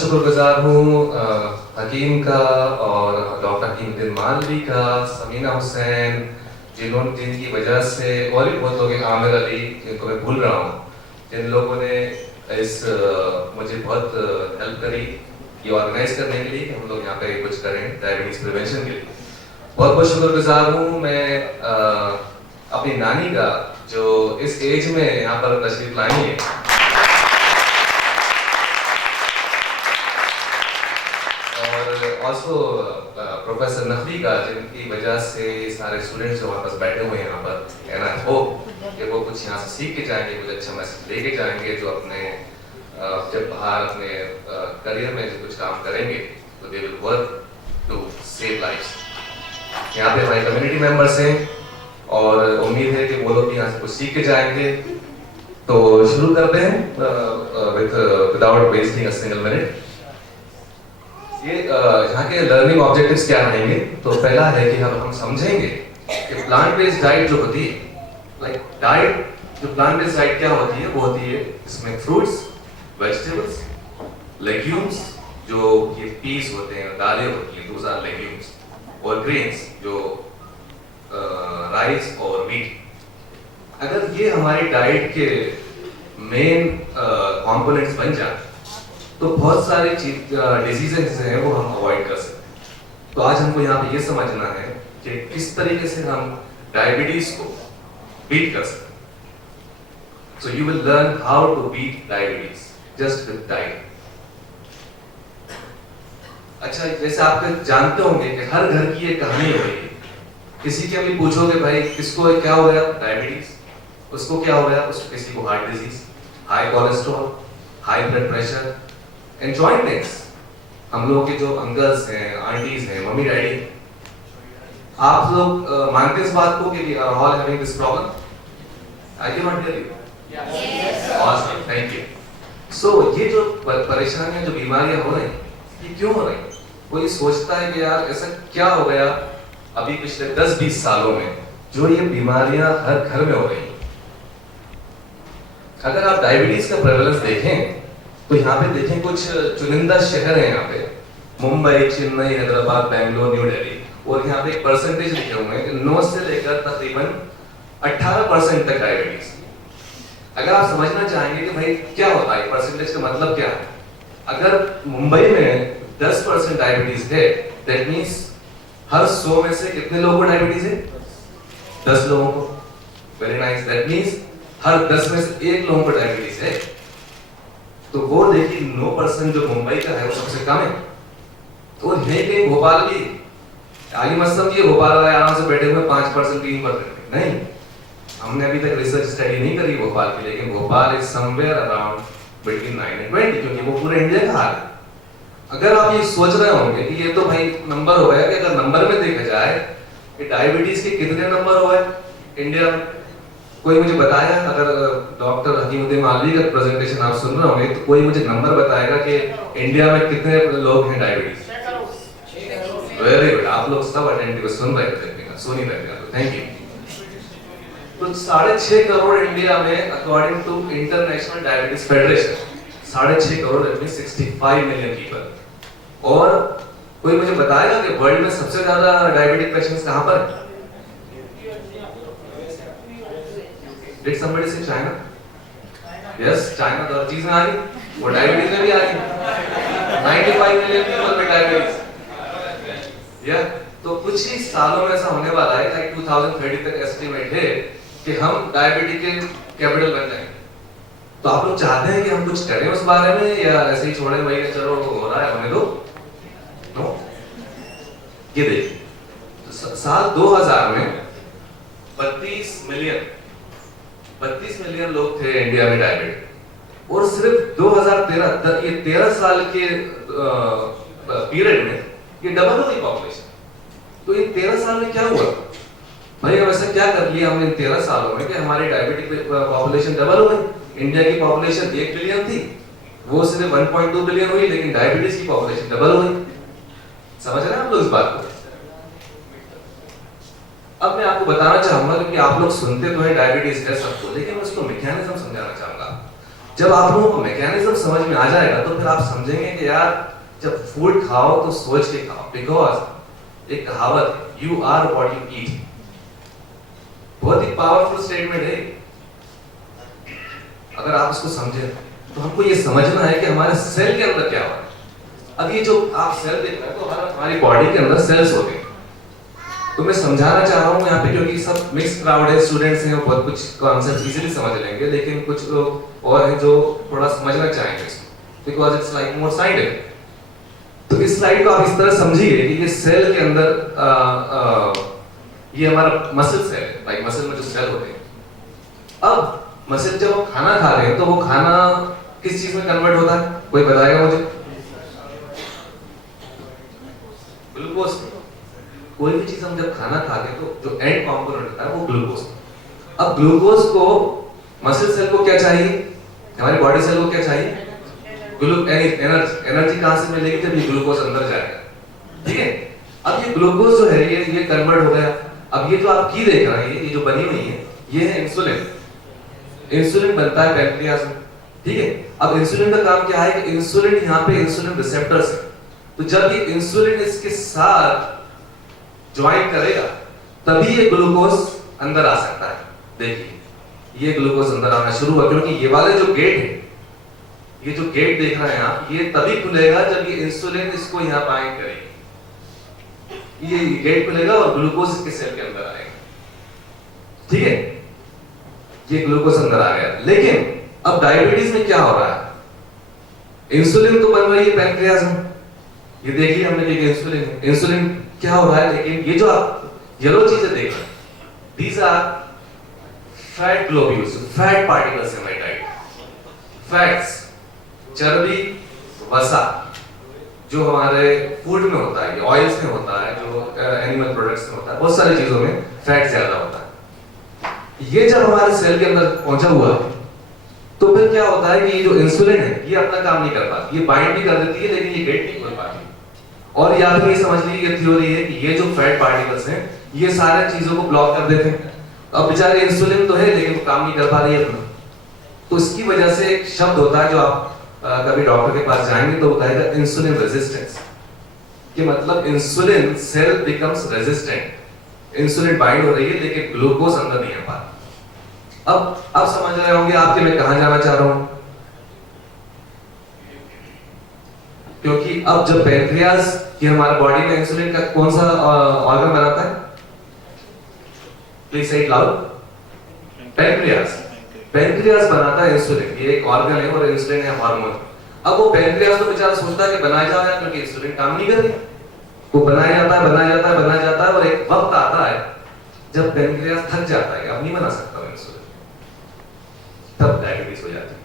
शुक्रगुजार हूँ हकीम का और डॉक्टर हकीमुद्दीन मालवी का, समीना हुसैन, जिनकी वजह से और भी बहुत लोग हैं, आमिर अली जिनको मैं भूल रहा हूँ, जिन लोगों ने इस मुझे बहुत हेल्प करी ये ऑर्गेनाइज करने के लिए कि हम लोग यहाँ पे कुछ करें डायबिटीज प्रिवेंशन के लिए। बहुत बहुत शुक्रगुजार हूँ मैं अपनी नानी का जो इस एज में यहाँ पर तशरीफ लाई है। ऑल्सो प्रोफेसर नकवी का, जिनकी वजह से सारे स्टूडेंट्स जो हमारे पास बैठे हुए हैं यहाँ पर, एंड आई होप कि वो कुछ यहाँ से सीख के जाएंगे, कुछ अच्छा मैसेज लेके जाएंगे जो अपने जब बाहर अपने करियर में कुछ काम करेंगे तो they will work to save lives. यहाँ पे हमारे कम्युनिटी मेंबर्स हैं और उम्मीद है कि वो लोग भी यहाँ से कुछ सीख के जाएंगे। तो शुरू करते हैं without wasting a single minute. ये यहाँ के लर्निंग ऑब्जेक्टिव्स क्या रहेंगे? तो पहला है कि हम समझेंगे कि प्लांट बेस्ड डाइट जो होती है, लाइक डाइट जो प्लांट बेस्ड डाइट क्या होती है, वो होती है इसमें फ्रूट्स, वेजिटेबल्स, लेग्यूम्स जो ये पीस होते हैं, दालें होती हैं, दोज आर लेग्यूम्स, और ग्रेन्स जो राइस और वीट। अगर ये हमारी डाइट के मेन कंपोनेंट्स बन जाए तो बहुत सारी डिजीजेस हैं वो हम अवॉइड कर सकते हैं। तो आज हमको यहाँ पे ये समझना है कि किस तरीके से हम डायबिटीज को बीट कर सकते हैं। So you will learn how to beat diabetes just with diet. अच्छा, जैसे आप जानते होंगे कि हर घर की ये कहानी हो रही है। किसी के अभी पूछोगे भाई किसको क्या हो गया, डायबिटीज, उसको क्या हो गया, उसको किसी को heart disease, high cholesterol, high blood pressure and joint pains. हम लोग के जो अंकल्स हैं, आंटीज हैं, मम्मी डैडी, आप लोग मानते इस बात को कि we are all having this problem? I can not hear you. Yes, awesome, thank you. So ये जो परेशानियां, जो बीमारियां हो रही हैं, ये क्यों हो रही हैं? कोई सोचता है कि यार ऐसा क्या हो गया अभी पिछले 10-20 सालों में जो ये बीमारियां हर घर में हो रही हैं। अगर आप डायबिटीज का प्रेवलेंस देखें तो यहाँ पे देखें कुछ चुनिंदा शहर हैं यहाँ पे, मुंबई, चेन्नई, हैदराबाद, बेंगलोर, न्यू दिल्ली, और यहाँ पे एक परसेंटेज लिखे हुए हैं कि 9 से लेकर तकरीबन 18% तक डायबिटीज। अगर आप समझना चाहेंगे कि भाई क्या होता है परसेंटेज का मतलब क्या है, अगर मुंबई में 10% डायबिटीज है, दैट मीन्स हर 100 में से कितने लोगों को डायबिटीज है? 10 लोगों को। Very nice. दैट मीन्स हर 10 में से 1 लोगों को डायबिटीज है। तो वो देखिए 9% जो मुंबई का है वो सबसे कम है। तो यही कहीं भोपाल भी, आगे मत समझिए भोपाल वाले आराम से बैठे हुए 5%, 3%, नहीं। हमने अभी तक रिसर्च स्टडी नहीं करी भोपाल की, लेकिन Bhopal is somewhere around between 9 and 20, क्योंकि वो पूरे इंडिया का हाल है। अगर आप ये सोच रहे होंगे कि ये तो भाई नंबर हो गया, कि अगर नंबर में देखा जाए कि डायबिटीज के कितने नंबर हुए इंडिया में, कोई मुझे बताया? अगर डॉक्टर हकीमुद्दीन मालवी का प्रेजेंटेशन आप सुन रहे होंगे तो कोई मुझे नंबर बताएगा कि इंडिया में कितने लोग हैं डायबिटीज? 6 करोड़। वेरी गुड, आप लोग सब अटेंटिव सुन रहे थे, सुन ही रहे थे, थैंक यू। तो 6.5 करोड़ इंडिया में according to international diabetes federation, 6.5 crore, that means 65 million people. और कोई मुझे बताएगा कि वर्ल्ड में सबसे ज्यादा डायबिटिक पेशेंट्स कहां पर है? Did somebody say China? Yes, China तो चीज में आ गई, वो डायबिटीज में भी आ गई। 95 मिलियन पीपल में डायबिटीज। या तो कुछ ही सालों में ऐसा होने वाला है, लाइक 2030 तक एस्टिमेट है कि हम डायबिटीज के कैपिटल बन जाएंगे। तो आप लोग चाहते हैं कि हम कुछ करें उस बारे में, या ऐसे ही छोड़ें भाई चलो हो रहा है होने दो? नो। ये देखिए साल 2000 में 32 मिलियन लोग थे इंडिया में डायबिटिक, और सिर्फ 2013 ये 13 साल के पीरियड में ये डबल हो गई पॉपुलेशन। तो इन 13 साल में क्या हुआ भाई? हम ऐसा क्या कर लिया हमने इन 13 सालों में कि हमारी डायबिटिक पॉपुलेशन डबल हो गई? इंडिया की पॉपुलेशन 1 बिलियन थी, वो सिर्फ 1.2 बिलियन हुई, लेकिन डायबिटीज की पॉपुलेशन डबल हो गई। समझ रहे हैं आप लोग इस बात को? अब मैं आपको बताना चाहूंगा, क्योंकि आप लोग सुनते तो हैं डायबिटीज है सबको, लेकिन मैं उसको मैकेनिज्म समझाना चाहूंगा। जब आप लोगों को मैकेनिज्म समझ में आ जाएगा तो फिर आप समझेंगे कि यार जब फूड खाओ तो सोच के खाओ, बिकॉज एक कहावत है, you are what you eat. बहुत ही पावरफुल स्टेटमेंट है। अगर आप इसको समझे तो हमको ये समझना है कि हमारे सेल के अंदर क्या हो रहा है। अब ये जो आप सेल देख रहे हैं तो हमारी बॉडी के अंदर सेल्स होते हैं। तो मैं समझाना चाह रहा हूँ यहाँ पे, क्योंकि सब मिक्स क्राउड है, स्टूडेंट्स हैं, बहुत कुछ कॉन्सेप्ट इजीली समझ लेंगे, लेकिन कुछ लोग और हैं जो थोड़ा समझना चाहेंगे इसको, because it's like more scientific. तो इस स्लाइड को आप इस तरह समझिए कि ये सेल के अंदर ये हमारा मसल सेल है, लाइक मसल में जो सेल होते हैं। अब मसल जब हम खाना खा रहे हैं तो वो खाना किस चीज में कन्वर्ट होता है, कोई बताएगा मुझे? ग्लूकोज। कोई भी चीज हम जब खाना खाते हैं तो जो एंड कंपोनेंट होता है वो ग्लूकोज। अब ग्लूकोज को मसल सेल को क्या चाहिए, हमारी बॉडी सेल को क्या चाहिए? एनर्जी कहां से मिलेगी? जब ये ग्लूकोज अंदर जाएगा, ठीक है। अब ये ग्लूकोज जो है ये कन्वर्ट हो गया। अब ये जो आप की देख रहे हैं, ये जो बनी हुई है, ये है इंसुलिन। इंसुलिन बनता है पैंक्रियाज में, ठीक है। अब इंसुलिन का काम क्या है कि इंसुलिन यहाँ पे इंसुलिन रिसेप्टर्स है, तो जब ये इंसुलिन इसके साथ ज्वाइन करेगा तभी ये ग्लूकोज अंदर आ सकता है। देखिए ये ग्लूकोज अंदर आना शुरू हुआ, क्योंकि ये वाले जो गेट है, ये जो गेट देख रहे हैं आप, ये तभी खुलेगा जब ये इंसुलिन इसको यहाँ बाइंड करेगी। ये गेट खुलेगा और ग्लूकोज इसके सेल के अंदर आएगा, ठीक है। ये ग्लूकोज अंदर आ गया। लेकिन अब डायबिटीज में क्या हो रहा है? इंसुलिन तो बन रही है पैंक्रियाज में, ये देखिए हमने कि इंसुलिन है। इंसुलिन क्या हो रहा है, लेकिन ये जो आप येलो चीजें देख रहे हैं, these are fat globules, fat particles in my diet. Fats, चर्बी, वसा, जो हमारे फूड में होता है, ऑयल्स में होता है, जो एनिमल प्रोडक्ट्स में होता है, बहुत सारी चीजों में फैट ज्यादा होता है। ये जब हमारे सेल के अंदर पहुंचा हुआ है तो फिर क्या होता है कि ये जो इंसुलिन है ये अपना काम नहीं कर पाती, ये बाइंड भी कर देती है लेकिन ये गेट नहीं खोल पाती। और या फिर ये समझ लीजिए, ये थ्योरी है कि ये जो फैट पार्टिकल्स हैं ये सारे चीजों को ब्लॉक कर देते हैं। अब बेचारे इंसुलिन तो है लेकिन वो काम नहीं कर पा रही है अपना। तो इसकी वजह से एक शब्द होता है, जो आप कभी डॉक्टर के पास जाएंगे तो वो कहेगा इंसुलिन रेजिस्टेंस, कि मतलब insulin cell becomes resistant. Insulin bind हो रही है लेकिन ग्लूकोज अंदर नहीं आ पा रहा। अब समझ रहे होंगे आप कि मैं कहां जाना चाह रहा हूं, क्योंकि अब जब पैंक्रियाज, कि हमारे बॉडी में इंसुलिन का कौन सा ऑर्गन बनाता है? प्लीज से इट लाउड। पैंक्रियाज। पैंक्रियाज बनाता है इंसुलिन, ये एक ऑर्गन है और इंसुलिन है हार्मोन। अब वो पैंक्रियाज तो बेचारा सोचता है कि बनाया जाए, क्योंकि इंसुलिन काम नहीं कर रही, वो बनाया जाता है बनाया जाता है बनाया जाता है, और एक वक्त आता है जब पैंक्रियाज थक जाता है, अब नहीं बना सकता इंसुलिन, तब डायबिटीज हो जाती है।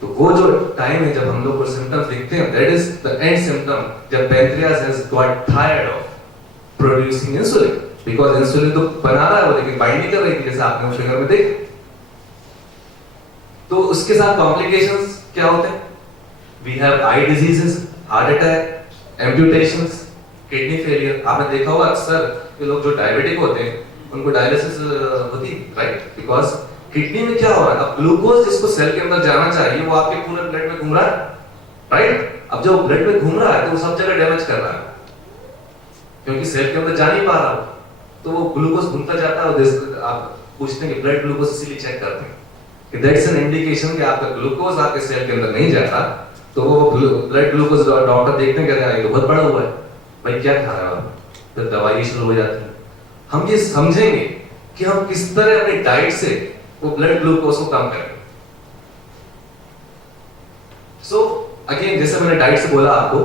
तो वो जो टाइम है जब हम लोग को सिम्टम्स दिखते हैं, that is the end symptom, जब pancreas has got tired of producing insulin, because insulin तो बना रहा है वो लेकिन बाइंड नहीं कर रही थी, जैसे आपने फिगर में देखा। तो उसके साथ कॉम्प्लिकेशंस क्या होते हैं? We have eye diseases, heart attack, amputations, kidney failure. आपने देखा होगा अक्सर ये लोग जो डायबिटिक होते हैं उनको डायलिसिस होती है, राइट? बिकॉज किडनी में क्या हो रहा है, अब ग्लूकोज जिसको सेल के अंदर जाना चाहिए वो आपके पूरे ब्लड में घूम रहा है, राइट? अब जब ब्लड में घूम रहा है तो वो सब जगह डैमेज कर रहा है, क्योंकि सेल के अंदर जा नहीं पा रहा हो, तो वो ग्लूकोज घूमता जाता है। आप पूछते हैं कि ब्लड ग्लूकोज इसीलिए चेक करते हैं कि दैट्स एन इंडिकेशन कि आपका ग्लूकोज आपके सेल के अंदर नहीं जा रहा, तो वो ब्लड ग्लूकोज डॉक्टर देखते हैं, कहते हैं ये तो बहुत बड़ा हुआ है, भाई क्या खा रहे हो आप, फिर दवाई शुरू हो जाती है। हम ये समझेंगे कि हम किस तरह अपनी डाइट से वो ब्लड ग्लूकोज को कम करें। सो अगेन, जैसे मैंने डाइट से बोला आपको,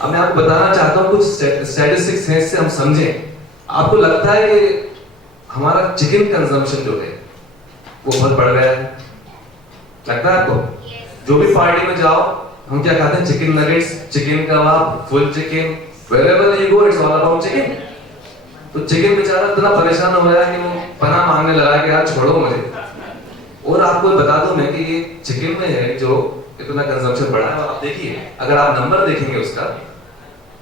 अब मैं आपको बताना चाहता हूं कुछ स्टैटिस्टिक्स हैं, इससे हम समझें। आपको लगता है कि हमारा चिकन कंजम्पशन जो है वो बहुत बढ़ गया है, लगता है आपको? जो भी पार्टी में जाओ हम क्या खाते हैं? Chicken nuggets, chicken kebab, full chicken, wherever you go it's all about chicken। तो चिकन बेचारा इतना परेशान हो गया कि वो पनाह मांगने लगा कि यार छोड़ो मुझे। और आपको बता दूं मैं कि ये चिकन में है जो इतना कंजम्पशन बढ़ा है। आप देखिए, अगर आप नंबर देखेंगे उसका,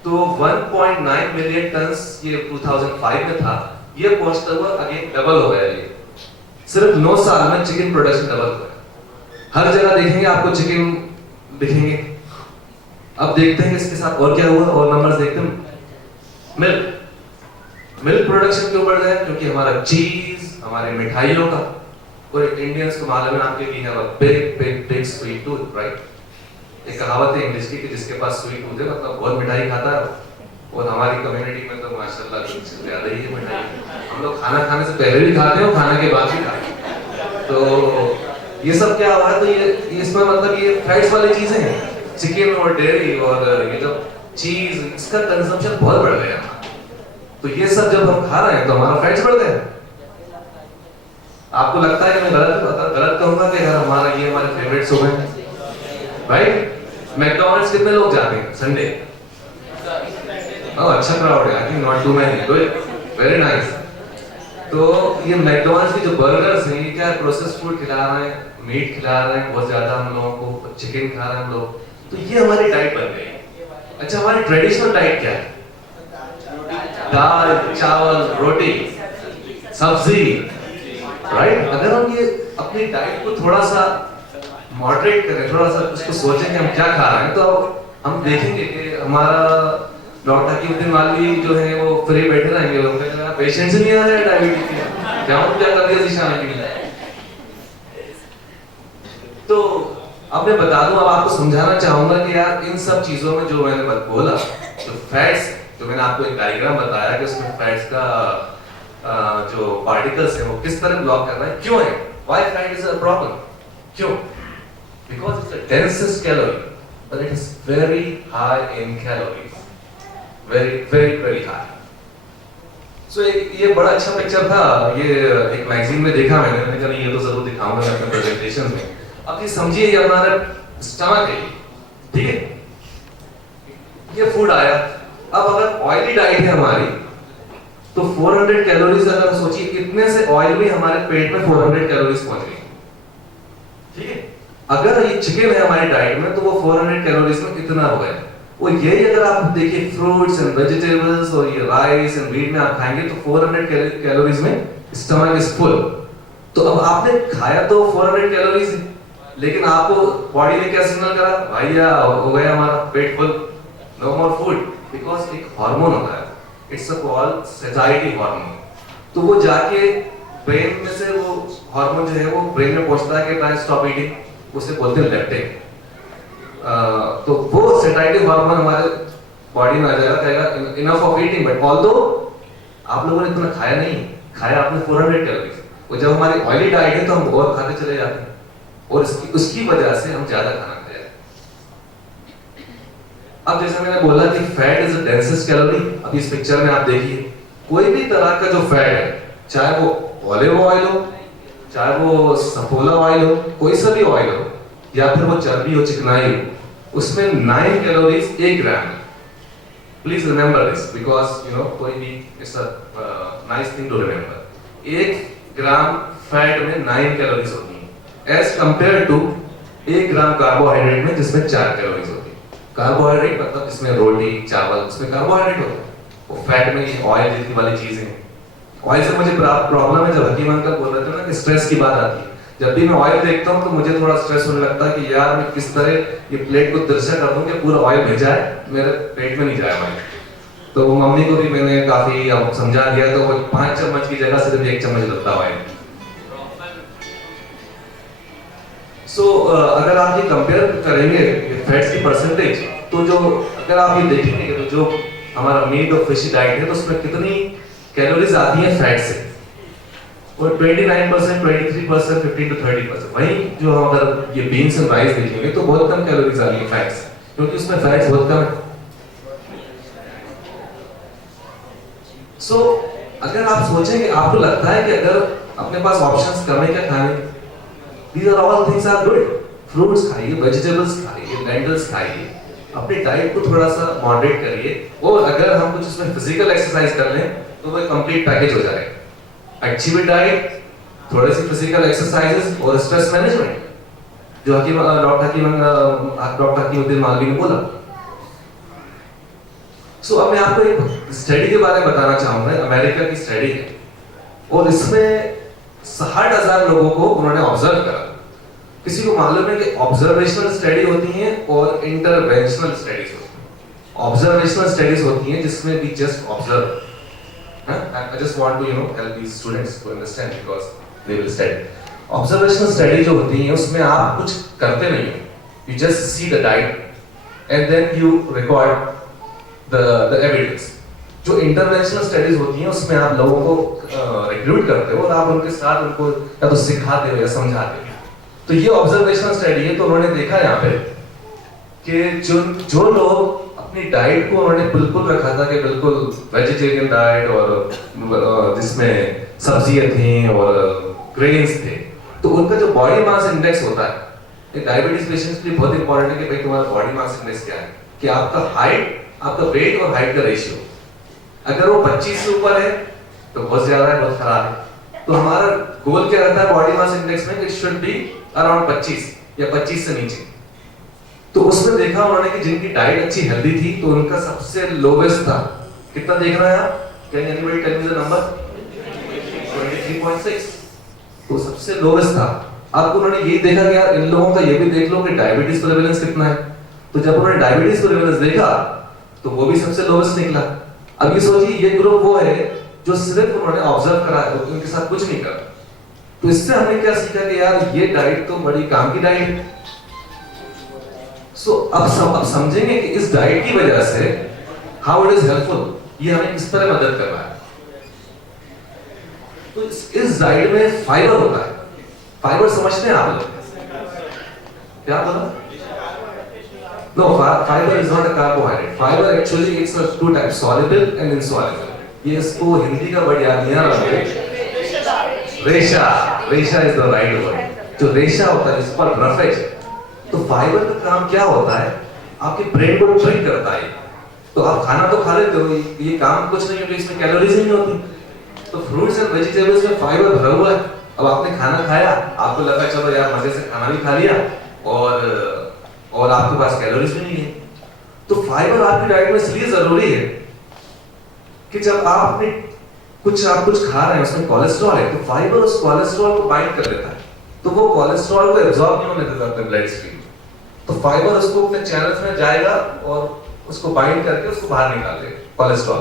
तो 1.9 मिलियन टन्स ये 2005 में था, ये पहुंचता हुआ अगेन डबल हो गया। ये सिर्फ 9 साल में चिकन प्रोडक्शन डबल हुआ। हर जगह देखेंगे आपको चिकन दिखेंगे। अब देखते हैं इसके साथ और क्या हुआ, और नंबर्स देखते हैं। मिल्क प्रोडक्शन क्यों बढ़ रहा है? क्योंकि हमारा चीज, हमारे मिठाइयों का, और इंडियंस को मालूम है आपके भी है big big big sweet tooth, right? एक कहावत है इंग्लिश की कि जिसके पास स्वीट टूथ है मतलब बहुत मिठाई खाता है। और हमारी कम्युनिटी में तो माशाल्लाह कुछ ज्यादा ही है मिठाई। हम लोग खाना खाने से पहले भी खाते हैं और खाने के बाद भी खाते हैं। तो ये सब क्या हुआ है? तो ये इसमें मतलब ये फैट्स वाली चीजें हैं, चिकन और डेयरी और ये जो चीज, इसका कंजम्पशन बहुत बढ़ गया। तो ये सब जब हम खा रहे हैं तो हमारा फैट्स बढ़ गए। आपको लगता है कि मैं गलत कहूंगा कि यार हमारा ये हमारे फेवरेट्स हो गए, राइट? मैकडॉनल्ड्स कितने लोग जाते हैं संडे? अच्छा क्राउड है, I think not too many, good, very nice. तो ये मैकडॉनल्ड्स की जो बर्गर्स हैं, ये क्या प्रोसेस्ड फूड खिला रहे हैं, मीट खिला रहे हैं बहुत ज्यादा हम लोगों को, चिकन खा रहे हैं हम लोग। तो ये हमारी डाइट बन गई। अच्छा, हमारी ट्रेडिशनल डाइट क्या है? दाल, चावल, रोटी, सब्जी, राइट? अगर हम ये अपनी डाइट को थोड़ा सा मॉडरेट करें, थोड़ा सा उसको सोचें कि हम क्या खा रहे हैं, तो हम देखेंगे कि हमारा डॉक्टर हकीमुद्दीन मालवी जो है वो फ्री बैठे रहेंगे। उनका पेशेंट्स नहीं आ रहे हैं डायबिटीज के, क्या कर दिया शाम के लिए। तो अब मैं बता दूं, अब आपको समझाना चाहूंगा कि यार इन सब चीजों में जो मैंने बोला, जो फैट्स, जो मैंने आपको एक डायग्राम बताया कि उसमें फैट्स का जो पार्टिकल्स है वो किस तरह ब्लॉक कर रहा है, क्यों है, why fat is a problem, क्यों? Because it's the densest calorie, but it is very high in calories, very high. So ये बड़ा अच्छा पिक्चर था, ये एक मैगजीन में देखा मैंने कहा ये तो जरूर दिखाऊंगा मैं अपने प्रेजेंटेशन में। अब ये समझिए, ये हमारा स्टमक है, ठीक है? ये फूड आया, अब अगर ऑयली डाइट है हमारी तो 400 कैलोरीज, अगर सोचिए इतने से ऑयल में हमारे पेट में 400 कैलोरीज पहुंच गई, ठीक है? अगर ये चिकन है हमारी डाइट में तो वो 400 कैलोरीज में कितना हो गया। वो यही अगर आप देखिए फ्रूट्स एंड वेजिटेबल्स और ये राइस एंड व्हीट में आप खाएंगे तो 400 कैलोरीज में स्टमक इज फुल। तो अब आपने खाया तो 400 कैलोरीज है, लेकिन आपको बॉडी ने क्या सिग्नल करा, भैया हो गया हमारा पेट full, no more food, because एक हार्मोन होता है, it's a called satiety hormone. तो वो जाके ब्रेन में से वो हार्मोन जो है वो ब्रेन में पहुंचता है कि ट्राई स्टॉप ईटिंग, उसे बोलते हैं लेप्टिन। तो वो सेटाइटिव हार्मोन हमारे बॉडी में आ जाएगा, कहेगा enough of eating, but although आप लोगों ने इतना खाया नहीं, खाया आपने 400 कैलोरीज। और जब हमारी ऑयली डाइट है तो हम और खाते चले जाते हैं, और उसकी वजह से हम ज्यादा खाना खाते हैं। अब जैसे मैंने बोला कि fat is the densest calorie. अब इस पिक्चर में आप देखिए, कोई भी तरह का जो फैट है, चाहे वो ऑलिव ऑयल हो, चाहे वो सफोला ऑयल हो, कोई सा भी ऑयल हो, या फिर वो चर्बी हो, चिकनाई हो, उसमें 9 कैलोरीज 1 ग्राम है। Please remember this because you know कोई भी it's a nice thing to remember. 1 gram fat में 9 कैलोरीज होती हैं, as compared to 1 gram carbohydrate में जिसमें 4 कैलोरीज होती है। कार्बोहाइड्रेट मतलब जिसमें रोटी, चावल, उसमें कार्बोहाइड्रेट होता है, वो फैट में ये ऑयल जैसी वाली चीजें हैं। ऑयल से मुझे प्रॉब्लम है, जब हकीम अंकल बोल रहे थे ना कि स्ट्रेस की बात आती है, जब भी मैं ऑयल देखता हूँ तो मुझे थोड़ा स्ट्रेस होने लगता है कि यार मैं किस तरह ये प्लेट को तिरछा कर दूं कि पूरा ऑयल भेजा है मेरे पेट में नहीं जाए ऑयल। तो वो मम्मी को भी मैंने काफी समझा दिया, तो वो 5 चम्मच की जगह सिर्फ 1 चम्मच लगता ऑयल। सो अगर आप ये कंपेयर करेंगे फैट्स की परसेंटेज, तो जो अगर आप ये देखेंगे तो जो हमारा मीट और फिश डाइट है तो उसमें कितनी कैलोरीज आती है फैट से, और 29%, 23%, 15 to 30%। वहीं जो हम अगर ये बीन्स एंड राइस देखेंगे तो बहुत कम कैलोरीज आ रही है फैट से, क्योंकि उसमें फैट्स बहुत कम है। सो अगर आप सोचेंगे, आपको लगता है कि अगर अपने पास ऑप्शंस कम है क्या खाने, these are all things are good, fruits खाइए, वेजिटेबल्स खाइए, लेंटिल्स खाइए, अपनी डाइट को थोड़ा सा मॉडरेट करिए, और अगर हम कुछ उसमें फिजिकल एक्सरसाइज कर लें तो वो कंप्लीट पैकेज हो जाएगा। अच्छी भी डाइट, थोड़े से फिजिकल एक्सरसाइजेस और स्ट्रेस मैनेजमेंट, जो डॉक्टर हकीमुद्दीन मालवी ने बोला। सो अब मैं आपको एक स्टडी के बारे में बताना चाहूंगा, अमेरिका की स्टडी है, और इसमें 60,000 लोगों को उन्होंने ऑब्जर्व करा किसी को मालूम है कि ऑब्जर्वेशनल स्टडी होती हैं और इंटरवेंशनल स्टडीज होती हैं। ऑब्जर्वेशनल स्टडीज होती हैं जिसमें we just observe. I just want to help these students to understand because they will study. Observational study जो होती है उसमें आप कुछ करते नहीं हो, you just see the diet and then you record the evidence. जो इंटरवेंशनल स्टडीज होती हैं उसमें आप लोगों को रिक्रूट करते हो और आप उनके साथ उनको या तो सिखाते हो या समझाते हो। तो ये ऑब्जर्वेशनल स्टडी है। तो उन्होंने देखा यहाँ पे कि जो लोग अपनी डाइट को उन्होंने बिल्कुल रखा था कि बिल्कुल वेजिटेरियन डाइट और जिसमें सब्जियां थी और ग्रेन्स थे, तो उनका जो बॉडी मास इंडेक्स होता है, डायबिटीज पेशेंट्स के लिए बहुत इंपॉर्टेंट है कि भाई तुम्हारा बॉडी मास इंडेक्स क्या है, कि आपका हाइट, आपका वेट और हाइट का रेशियो अगर वो 25 से ऊपर है तो बहुत ज्यादा है, बहुत खराब है। तो हमारा गोल क्या रहता है बॉडी मास इंडेक्स में, इट शुड बी अराउंड 25 या 25 से नीचे। तो उसमें देखा उन्होंने कि जिनकी डाइट अच्छी हेल्दी थी तो उनका सबसे लोवेस्ट था, कितना देख रहे हैं आप, can anybody tell me the number? 23.6, तो सबसे लोवेस्ट था। अब उन्होंने ये देखा कि यार इन लोगों का ये भी देख लो कि डायबिटीज प्रेवलेंस कितना है। तो जब उन्होंने डायबिटीज प्रेवलेंस देखा तो वो भी सबसे लोवेस्ट निकला। अब ये सोचिए ये ग्रुप वो है जो सिर्फ उन्होंने ऑब्जर्व करा है, उनके साथ कुछ नहीं करा। तो इससे हमने क्या सीखा कि यार ये डाइट तो बड़ी काम की डाइट है। सो अब समझेंगे कि इस डाइट की वजह से हाउ इट इज हेल्पफुल, ये हमें किस तरह मदद कर रहा है। तो इस डाइट में फाइबर होता है। फाइबर समझते हैं आप लोग? क्या बोला? No, fiber is not a carbohydrate. Fiber actually it's a two types, soluble and insoluble. ये इसको हिंदी का वर्ड याद नहीं आ रहा है। रेशा, रेशा is the right word. जो रेशा होता है इस पर रफेज। तो फाइबर का काम क्या होता है, आपके ब्रेन को ट्रिक करता है। तो आप खाना तो खा लेते हो, ये काम कुछ नहीं होता, इसमें कैलोरीज नहीं होती। तो फ्रूट्स एंड वेजिटेबल्स में फाइबर भरा हुआ है। अब आपने खाना खाया, आपको लगा चलो यार मजे से खाना भी खा लिया और आपके पास कैलोरीज भी नहीं है। तो फाइबर आपकी डाइट में इसलिए जरूरी है कि जब आप कुछ खा रहे हैं उसमें कोलेस्ट्रॉल है, तो फाइबर उस कोलेस्ट्रॉल को बाइंड कर लेता है, तो वो कोलेस्ट्रॉल को एब्जॉर्ब नहीं होने देता अपने ब्लड स्ट्रीम। तो फाइबर उसको अपने चैनल्स में जाएगा और उसको बाइंड करके उसको बाहर निकाल देगा कोलेस्ट्रॉल।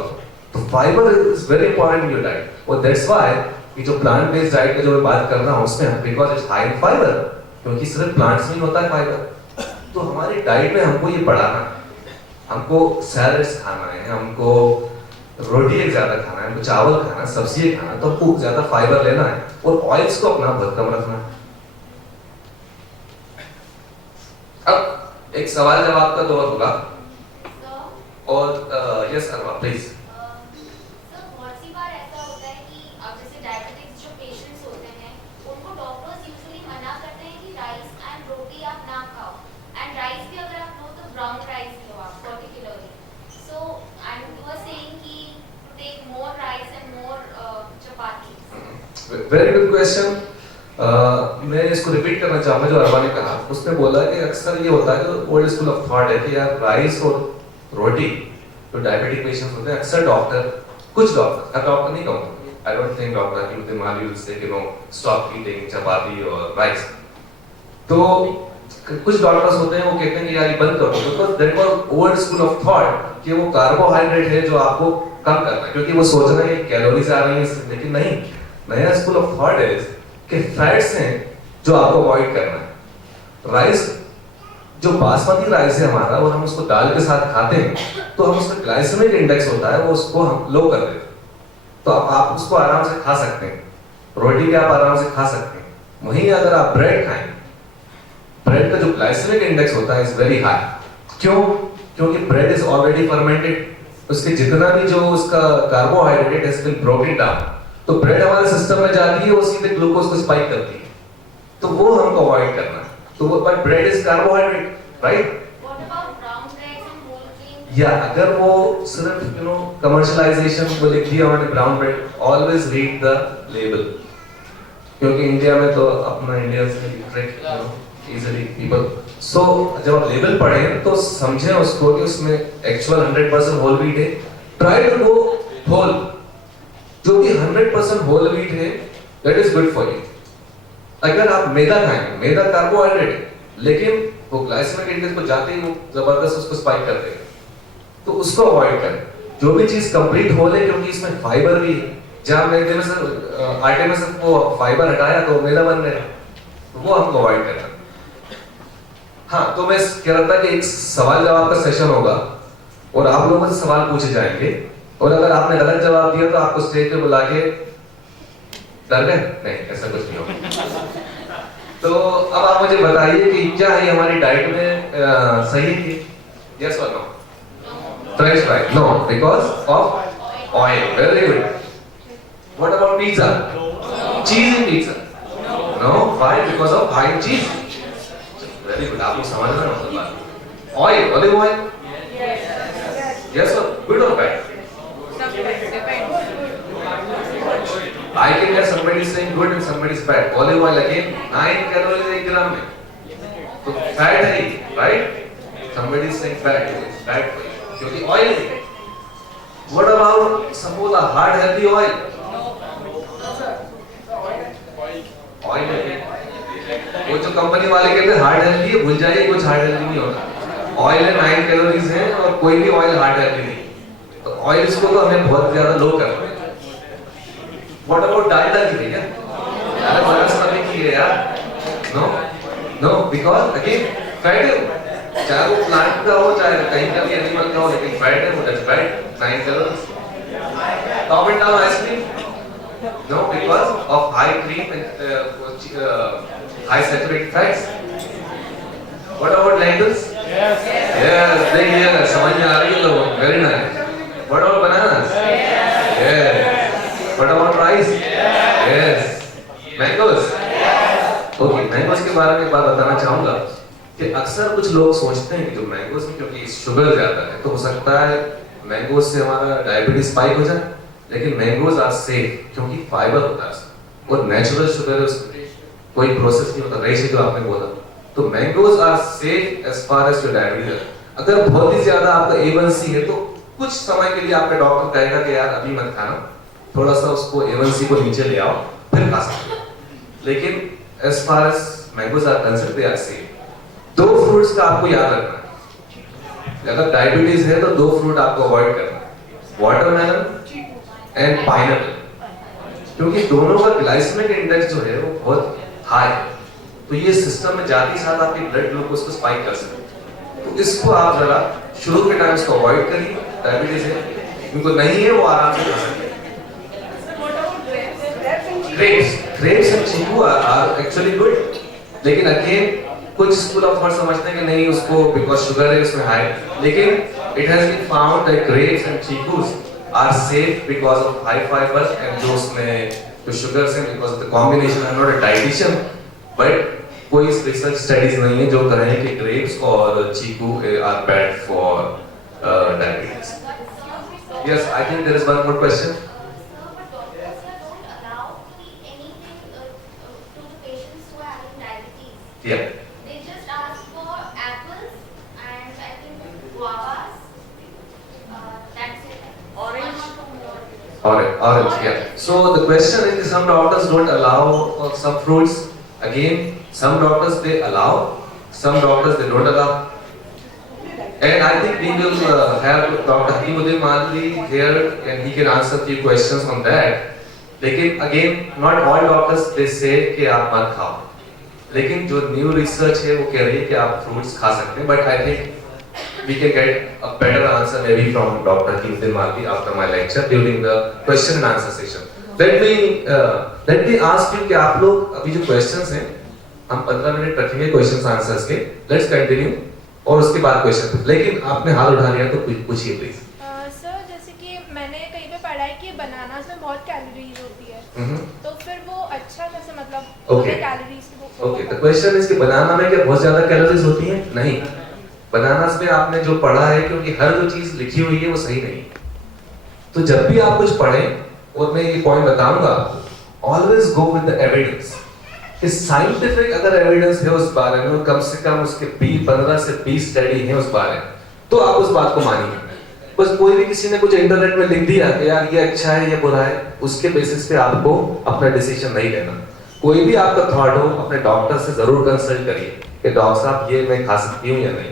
तो fibre is very important in your diet. और दैट्स व्हाई ये जो प्लांट बेस्ड डाइट का जो मैं बात कर रहा हूं उसमें because it's high in fibre, क्योंकि सिर्फ प्लांट्स में ही होता है फाइबर। तो हमारी डाइट में हमको ये पढ़ाना है, हमको सैलड्स खाना है, हमको रोटी ज्यादा खाना है, हमको चावल खाना है, सब्जियां खाना है, तो हमको ज्यादा फाइबर लेना है और ऑयल्स को अपना बहुत कम रखना है। अब एक सवाल जवाब का दौर होगा और यस अरवा प्लीज। Very good question. मैं इसको रिपीट करना चाहूंगा जो अरवा ने कहा। उसने बोला कि अक्सर ये होता है कि ओल्ड स्कूल ऑफ थॉट है कि यार राइस और रोटी जो डायबिटिक पेशेंट्स होते हैं, अक्सर डॉक्टर, कुछ डॉक्टर, हर डॉक्टर नहीं कहूंगा, I don't think doctor usually will say कि नो स्टॉप ईटिंग चपाती और राइस। तो कुछ डॉक्टर्स होते हैं वो कहते हैं कि यार ये बंद करो, because that was old school of thought कि वो कार्बोहाइड्रेट है जो आपको कम करना है, क्योंकि वो सोच रहे हैं कैलोरीज आ रही हैं इससे। लेकिन नहीं, नया स्कूल ऑफ थॉट है कि फैट्स हैं जो आपको अवॉइड करना है। राइस जो बासमती राइस है हमारा और हम उसको दाल के साथ खाते हैं तो हम उसका ग्लाइसेमिक इंडेक्स होता है वो उसको हम लो कर देते हैं। तो आप उसको आराम से खा सकते हैं, रोटी भी आप आराम से खा सकते हैं। वहीं अगर आप ब्रेड खाएं, ब्रेड का जो ग्लाइसेमिक इंडेक्स होता है इज वेरी हाई। क्यों? क्योंकि ब्रेड इज ऑलरेडी फर्मेंटेड, उसके जितना भी जो उसका carbohydrate has been broken down, तो ब्रेड हमारे सिस्टम में जाती है, वो सीधे ग्लूकोज को स्पाइक करती है, तो वो हमको अवॉइड करना है। तो वो but bread is carbohydrate, right? What about brown bread and whole grain? या अगर वो सिर्फ कमर्शियलाइजेशन वो लिख दिया उन्होंने brown bread, always read the label, क्योंकि इंडिया में तो अपना इंडिया से लिटरेट इजीली पीपल। सो जब आप लेबल पढ़ें तो समझें उसको कि उसमें एक्चुअल 100% होल व्हीट है। ट्राई टू गो होल, जो भी 100% होल व्हीट है that is good for you. अगर आप मैदा खाएंगे, मैदा कार्बोहाइड्रेट है, लेकिन वो ग्लाइसेमिक इंडेक्स को जाते ही वो जबरदस्त उसको स्पाइक कर देगा, तो उसको अवॉइड करें। जो भी चीज कंप्लीट हो ले, क्योंकि इसमें फाइबर भी है, जहां मैदे में से आटे में से वो फाइबर हटाया तो मैदा बन गया, तो वो हमको अवॉइड करना। हाँ, तो मैं कह रहा था कि एक सवाल जवाब का सेशन होगा और आप लोगों से सवाल पूछे जाएंगे, और अगर आपने गलत जवाब दिया तो आपको स्टेज पे बुला के डर गए? नहीं, ऐसा कुछ नहीं होगा। तो अब आप मुझे बताइए कि क्या है हमारी डाइट में सही है? यस और no? French fry no, because of oil. Very good. What about pizza? Cheese in pizza? No, why? Because of high cheese. Very good, आप लोग समझ रहे हो मतलब बात। Oil, olive oil? यस और गुड और bad? I can hear somebody saying good and somebody is bad. Olive oil again 9 calories 1 gram में, तो fat है, right? Somebody is saying bad, it's bad for you, क्योंकि oil है। What about suppose a hard healthy oil? Oil है, वो जो company वाले कहते हैं हार्ड हेल्दी है, भूल जाइए, कुछ हार्ड हेल्दी नहीं होता। ऑयल है 9 कैलोरीज है और कोई भी ऑयल हार्ड हेल्दी नहीं, तो ऑयल्स को तो हमें बहुत ज्यादा लो करना है। What about डालडा की भैया? अरे वनस्पति की है यार। No, no, because again fat है, चाहे वो प्लांट का हो चाहे कहीं का भी एनिमल का हो, लेकिन फैट है, वो that's fat, 9 calories. Top and down ice cream? No, because of high cream and high saturated fats. What about lentils? Yes. Yes, देखिए समझ में आ रही है लोगों, very nice. What about bananas? Yes. What about rice? Yes. Mangoes? Okay, mangoes के बारे में एक बात बताना चाहूँगा कि अक्सर कुछ लोग सोचते हैं कि जो मैंगोस में क्योंकि शुगर ज्यादा है तो हो सकता है मैंगोस से हमारा डायबिटीज स्पाइक हो जाए, लेकिन मैंगोज आर सेफ क्योंकि फाइबर होता है और नेचुरल शुगर है उसमें, कोई प्रोसेस नहीं होता, रईस जो आपने बोला, तो mangoes are safe as far as your diabetes. अगर बहुत ही ज्यादा आपका A1C है तो कुछ समय के लिए आपका डॉक्टर कहेगा कि यार अभी मत खाना, थोड़ा सा उसको A1C को नीचे ले आओ फिर खा सकते हो, लेकिन as far as mangoes are considered they are safe. दो फ्रूट्स का आपको याद रखना है, अगर डायबिटीज है तो दो फ्रूट आपको अवॉइड करना है, वाटरमेलन एंड पाइनएप्पल, क्योंकि दोनों का ग्लाइसेमिक इंडेक्स जो है वो बहुत हाई है, तो ये सिस्टम में जाते ही साथ आपके ब्लड ग्लूकोज को स्पाइक कर सकते हैं, तो इसको आप जरा शुरू के टाइम इसको अवॉइड करिए। डायबिटीज है उनको नहीं है वो आराम से खा सकते हैं। Grapes and chikoo are actually good, लेकिन अगेन कुछ स्कूल ऑफ थॉट समझते हैं कि नहीं उसको बिकॉज शुगर है उसमें हाई, लेकिन it has been found that grapes and chikoos are safe because of high fibers and जो उसमें जो sugars हैं because of the combination. I'm not a dietitian, but कोई रिसर्च स्टडीज नहीं है जो कहें कि grapes और चीकू are bad for diabetes. Yes, I think there is one more question. Yeah. They just ask for apples and I think guavas. That's it. Orange, yeah. So the question is, some doctors don't allow some fruits. Again, some doctors they allow, some doctors they don't allow. And I think we will have Dr. Hakeemuddin Madli here, and he can answer few questions on that. लेकिन again, not all doctors they say कि आप मत खाओ. लेकिन जो new research है वो कह रही है कि आप fruits खा सकते हैं. But I think we can get a better answer maybe from Dr. Hakeemuddin Madli after my lecture during the question and answer session. Let me ask you कि आप लोग अभी जो questions हैं हम 15 मिनट रखेंगे questions answers के. Let's continue और उसके बाद question. लेकिन आपने हाथ उठा लिया तो पूछिए प्लीज. सर जैसे कि मैंने कहीं पे पढ़ा है कि बनानास में बहुत कैलोरीज होती है, तो फिर वो अच्छा कैसे मतलब calories okay the question is कि बनाना में क्या बहुत ज्यादा कैलोरीज होती हैं? नहीं, बनानास में आपने जो पढ़ा है क्योंकि हर जो चीज लिखी हुई है वो सही नहीं, तो जब भी आप कुछ पढ़ें और मैं ये पॉइंट बताऊंगा always go with the evidence. इस साइंटिफिक अगर एविडेंस है उस बारे में, कम से कम उसके 15 से 20 स्टडी है उस बारे में, तो आप उस बात को मानिए। बस कोई भी किसी ने कुछ इंटरनेट में लिख दिया कि यार ये अच्छा है ये बुरा है, उसके बेसिस पे आपको अपना डिसीजन नहीं लेना। कोई भी आपका थॉट हो अपने डॉक्टर से जरूर कंसल्ट करिए कि डॉक्टर साहब ये मैं खा सकती हूँ या नहीं।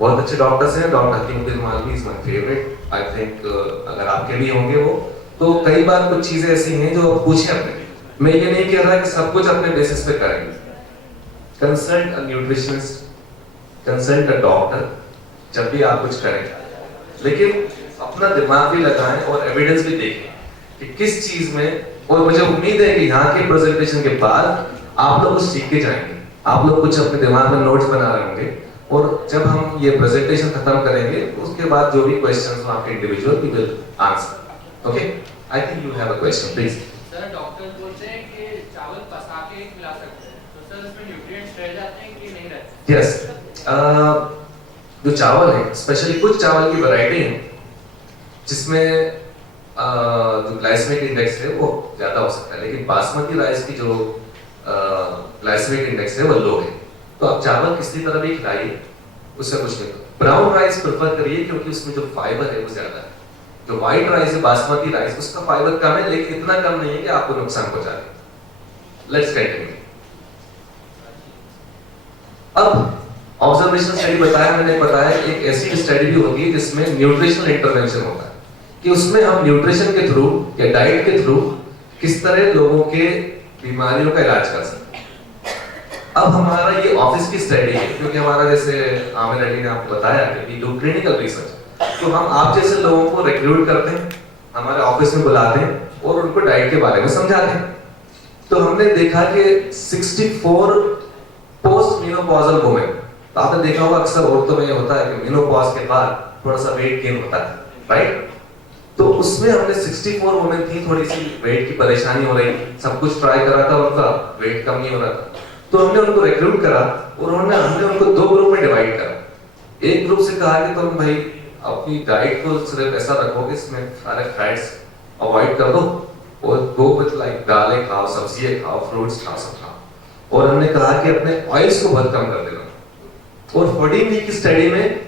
बहुत अच्छे डॉक्टर्स हैं, doctor Hakimuddin Malvi is my favourite, I think अगर आपके भी होंगे वो, तो कई बार कुछ चीजें ऐसी हैं जो आप पूछें अपने। मैं ये नहीं कह रहा कि सब कुछ अपने बेसिस पे करेंगे, consult a nutritionist, consult a doctor जब भी आप कुछ करें, लेकिन अपना दिमाग भी लगाएं और एविडेंस भी देखें कि किस चीज में। और मुझे उम्मीद है कि यहाँ के प्रेजेंटेशन के बाद आप लोग कुछ सीख के जाएंगे, आप लोग कुछ अपने दिमाग में नोट्स बना रहे होंगे, और जब हम ये प्रेजेंटेशन खत्म करेंगे उसके बाद जो भी क्वेश्चंस हो आपके individual we will answer. Okay, I think you have a question please. Sir doctor बोलते हैं कि चावल पका के खिला सकते हैं, तो सर उसमें न्यूट्रिएंट्स रह जाते हैं कि नहीं रहते? यस, जो चावल है स्पेशली कुछ चावल की वैरायटी है जिसमें जो ग्लाइसेमिक इंडेक्स है वो ज्यादा हो सकता है, लेकिन बासमती राइस की जो ग्लाइसेमिक इंडेक्स है वो लो है। तो आप चावल किसी तरह भी खिलाइए, उससे कुछ नहीं। ब्राउन राइस प्रेफर करिए क्योंकि उसमें जो फाइबर है वो ज्यादा है। जो व्हाइट राइस है बासमती राइस उसका फाइबर कम है, लेकिन इतना कम नहीं है कि आपको नुकसान पहुंचा दे। Let's continue. अब ऑब्जर्वेशन स्टडी बताया मैंने, बताया एक ऐसी स्टडी भी होती है जिसमें न्यूट्रिशनल इंटरवेंशन होता है कि उसमें हम न्यूट्रिशन के थ्रू या डाइट के थ्रू किस तरह लोगों के बीमारियों का इलाज कर सकते हैं। अब हमारा ये ऑफिस की स्टडी है क्योंकि हमारा जैसे आमिर अली ने आपको बताया कि वी डू क्लिनिकल रिसर्च, तो हम आप जैसे लोगों को रिक्रूट करते हैं, हमारे ऑफिस में बुलाते हैं और उनको डाइट के बारे में समझाते हैं। तो हमने देखा कि 64 पोस्ट मेनोपॉजल वुमेन, तो आपने देखा होगा अक्सर औरतों में होता है कि मेनोपॉज के बाद थोड़ा सा वेट गेन होता है, राइट? तो उसमें हमने 64 वुमेन थी, थोड़ी सी वेट की परेशानी हो रही, सब कुछ ट्राई करा था, उनका वेट कम नहीं हो रहा था। तो हमने उनको रिक्रूट करा और हमने उनको दो ग्रुप में डिवाइड करा। एक ग्रुप से कहा कि तुम भाई अपनी डाइट को सिर्फ ऐसा रखो कि इसमें सारे फैट्स अवॉइड कर दो और गो विद लाइक दालें खाओ, सब्जियां खाओ, फ्रूट्स खाओ, सब खाओ। और हमने कहा कि अपने ऑयल्स को बहुत कम कर देना। और 14 वीक की स्टडी में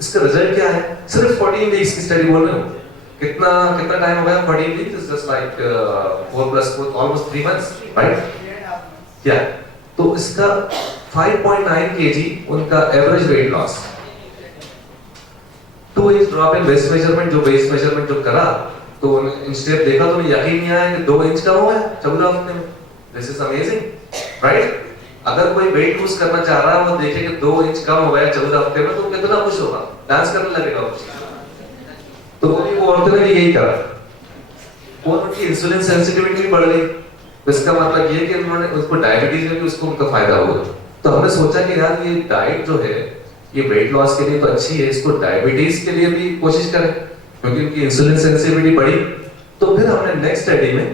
इसका रिजल्ट क्या है? सिर्फ 14 वीक्स की स्टडी बोल रहे हो, कितना टाइम हो गया? 14 weeks is just like 4 + 4 almost 3 months, right? क्या? तो इसका 5.9 kg उनका average weight loss, 2 inch drop in waist measurement. जो वेस्ट मेजरमेंट जो करा तो इंस्टेप देखा तो यकीन नहीं आया कि 2 इंच कम हो गया 14 हफ्ते में। This is amazing, right? अगर कोई वेट लूज करना चाह रहा है वो देखे कि 2 इंच कम हो गया 14 हफ्ते में, तो कितना खुश होगा, डांस करने लगेगा वो। तो वो औरतों ने यही करा और उनकी इंसुलिन सेंसिटिविटी भी बढ़ गई। तो इसका मतलब ये कि उन्होंने उसको डायबिटीज में भी उसको उनका फायदा हुआ। तो हमने सोचा कि यार ये डाइट जो है ये वेट लॉस के लिए तो अच्छी है, इसको डायबिटीज के लिए भी कोशिश करें क्योंकि उनकी इंसुलिन सेंसिटिविटी बढ़ी। तो फिर हमने नेक्स्ट स्टडी में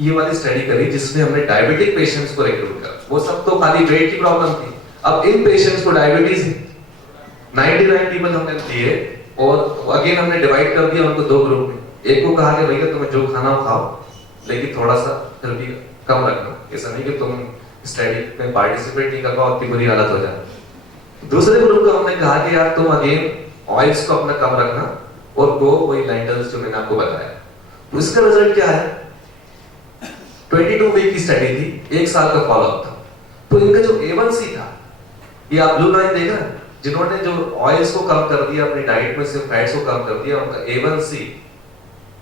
ये वाली स्टडी करी जिसमें हमने डायबिटिक पेशेंट्स को रिक्रूट करा। वो सब तो खाली वेट की प्रॉब्लम थी, अब इन पेशेंट्स को डायबिटीज है। 99 पीपल हमने दिए और अगेन हमने डिवाइड कर दिया उनको दो ग्रुप में। एक को कहा कि भैया तुम्हें जो खाना हो खाओ, लेकिन थोड़ा सा फिर भी कम रखना, ऐसा नहीं कि तुम स्टडी में पार्टिसिपेट नहीं कर पाओ, इतनी बुरी हालत हो जाए। दूसरे ग्रुप को हमने कहा कि यार तुम अगेन ऑयल्स को अपना कम रखना और गो वही लेंटल्स जो मैंने आपको बताया। तो इसका रिजल्ट क्या है? 22 वीक की स्टडी थी, 1 साल का फॉलोअप था। तो इनका जो A1C था, ये आप ब्लू लाइन देख रहे हैं, जिन्होंने जो ऑयल्स को कम कर दिया अपनी डाइट में से, फैट्स को कम कर दिया, उनका A1C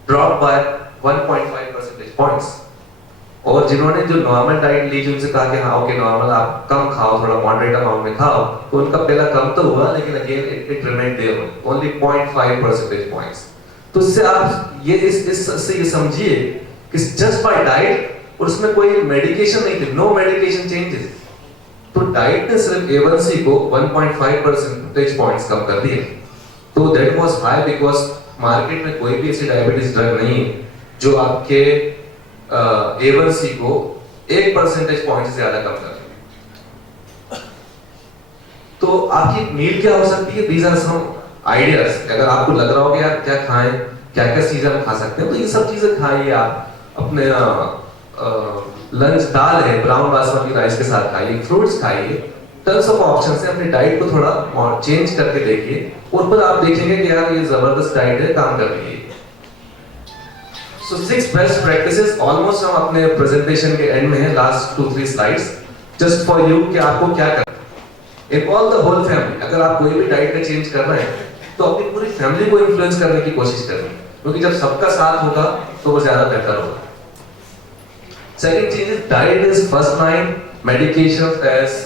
drop by 1.5 percentage points. और जिन्होंने जो नॉर्मल डाइट ली, जिनसे कहा कि हाँ ओके नॉर्मल आप कम खाओ, थोड़ा मॉडरेट अमाउंट में खाओ, तो उनका पहला कम तो हुआ लेकिन again it remained there only 0.5 percentage points. तो इससे आप ये इससे ये समझिए कि जस्ट बाय डाइट, और उसमें कोई मेडिकेशन नहीं थी, नो मेडिकेशन चेंजेस, तो डाइट ने सिर्फ A1C को 1.5 परसेंटेज पॉइंट्स कम कर दिए। तो that was high because market में कोई भी ऐसी डायबिटीज ड्रग नहीं है जो आपके A1C को 1 परसेंटेज पॉइंट से ज्यादा कम कर दे। तो आपकी मील क्या हो सकती है? These are some ideas. अगर आपको लग रहा हो कि यार क्या खाएं, क्या क्या चीजें हम खा सकते हैं, तो ये सब चीजें खाइए। आप अपने लंच दाल है ब्राउन बासमती राइस के साथ खाइए, फ्रूट्स खाइए, टन्स ऑफ ऑप्शन है। अपनी डाइट को थोड़ा चेंज करके देखिए और फिर आप देखेंगे कि यार ये जबरदस्त डाइट है, काम कर रही है। So 6 best practices almost हम अपने presentation के end में हैं, last 2-3 slides just for you कि आपको क्या करना है। Involve the whole family। अगर आप कोई भी diet का change कर रहे हैं तो अपनी पूरी family को influence करने की कोशिश करें, क्योंकि जब सबका साथ होगा तो वो ज़्यादा बेहतर होगा। Second cheese is diet is first line, medications as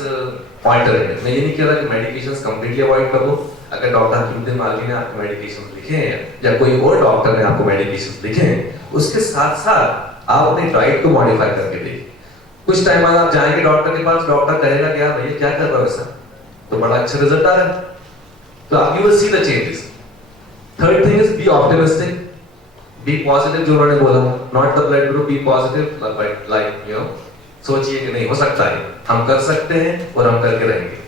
alternative। मैं ये नहीं कह रहा कि medications completely avoid करो। अगर डॉक्टर हकीम मालवी ने आपको मेडिकेशन लिखे हैं या कोई और डॉक्टर ने आपको मेडिकेशन लिखे हैं, उसके साथ साथ आप अपनी डाइट को मॉडिफाई करके देखिए। कुछ टाइम बाद आप जाएंगे डॉक्टर के पास, डॉक्टर कहेगा कि यार भैया क्या कर रहे हो ऐसा, तो बड़ा अच्छा रिजल्ट आ रहा है, तो आप you will see the changes. Third thing is be optimistic, be positive, जो उन्होंने बोला, not the blood group, be positive, like you know, सोचिए कि नहीं हो सकता है, हम कर सकते हैं और हम करके रहेंगे।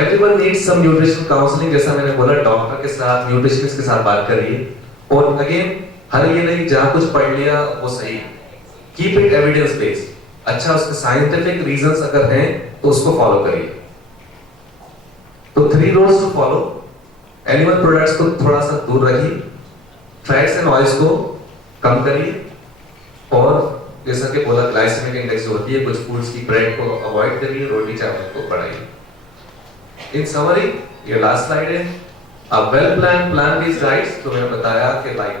Everyone needs some nutrition counseling, जैसा मैंने बोला, डॉक्टर के साथ, न्यूट्रिशनिस्ट के साथ बात करिए। और अगेन हर ये नहीं जहाँ कुछ पढ़ लिया वो सही, कीप इट एविडेंस बेस्ड। अच्छा उसके साइंटिफिक रीजंस अगर हैं तो उसको फॉलो करिए। तो 3 rules to follow, animal products को थोड़ा सा दूर रखिए, फैट्स एंड ऑयल्स को कम करिए, और जैसा कि बोला ग्लाइसेमिक इंडेक्स जो होती है, कुछ फूड्स की ब्रेड को अवॉइड करिए, रोटी चावल को बढ़ाइए। In summary, ये last slide है, a well planned plant-based diets, तो मैंने बताया कि like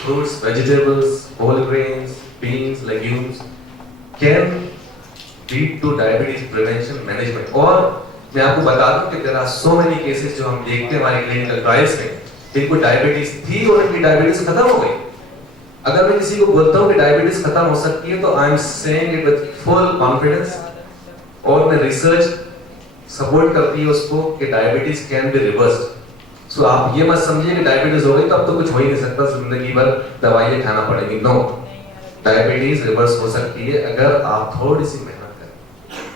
fruits, vegetables, whole grains, beans, legumes can lead to diabetes prevention management। और मैं आपको बता दूं कि there are so many cases जो हम देखते हैं हमारे clinical trials में, जिनको डायबिटीज थी और उनकी डायबिटीज खत्म हो गई। अगर मैं किसी को बोलता हूँ कि डायबिटीज खत्म हो सकती है, तो I am saying it with full confidence, और मैं रिसर्च सपोर्ट करती है उसको कि डायबिटीज कैन बी रिवर्स्ड। सो आप ये मत समझिए कि डायबिटीज हो गई तो अब तो कुछ हो ही नहीं सकता, जिंदगी भर दवाइयाँ खाना पड़ेगी। नो, डायबिटीज रिवर्स हो सकती है अगर आप थोड़ी सी मेहनत करें,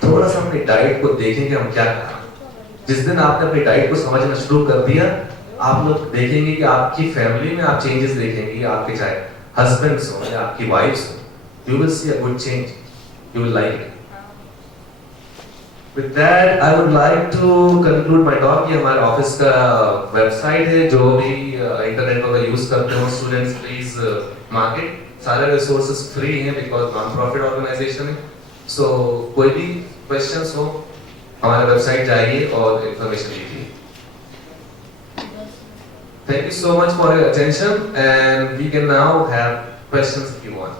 थोड़ा सा अपनी डाइट को देखें कि हम क्या खा रहे हैं। जिस दिन आपने अपनी डाइट को समझना शुरू कर दिया, आप लोग देखेंगे कि आपकी फैमिली में आप चेंजेस देखेंगे, आपके चाहे हस्बैंड्स हो या आपकी वाइफ्स हो, you will C a good change, you will like it. With that, I would like to conclude my talk। ये हमारे ऑफिस का वेबसाइट है, जो भी इंटरनेट वगैरह यूज करते हो स्टूडेंट्स प्लीज मार्केट, सारे रिसोर्सेज फ्री हैं बिकॉज नॉन प्रॉफिट ऑर्गेनाइजेशन है। सो कोई भी क्वेश्चंस हो हमारे वेबसाइट जाइए और इंफॉर्मेशन लीजिए। Thank you so much for your attention, and we can now have questions if you want।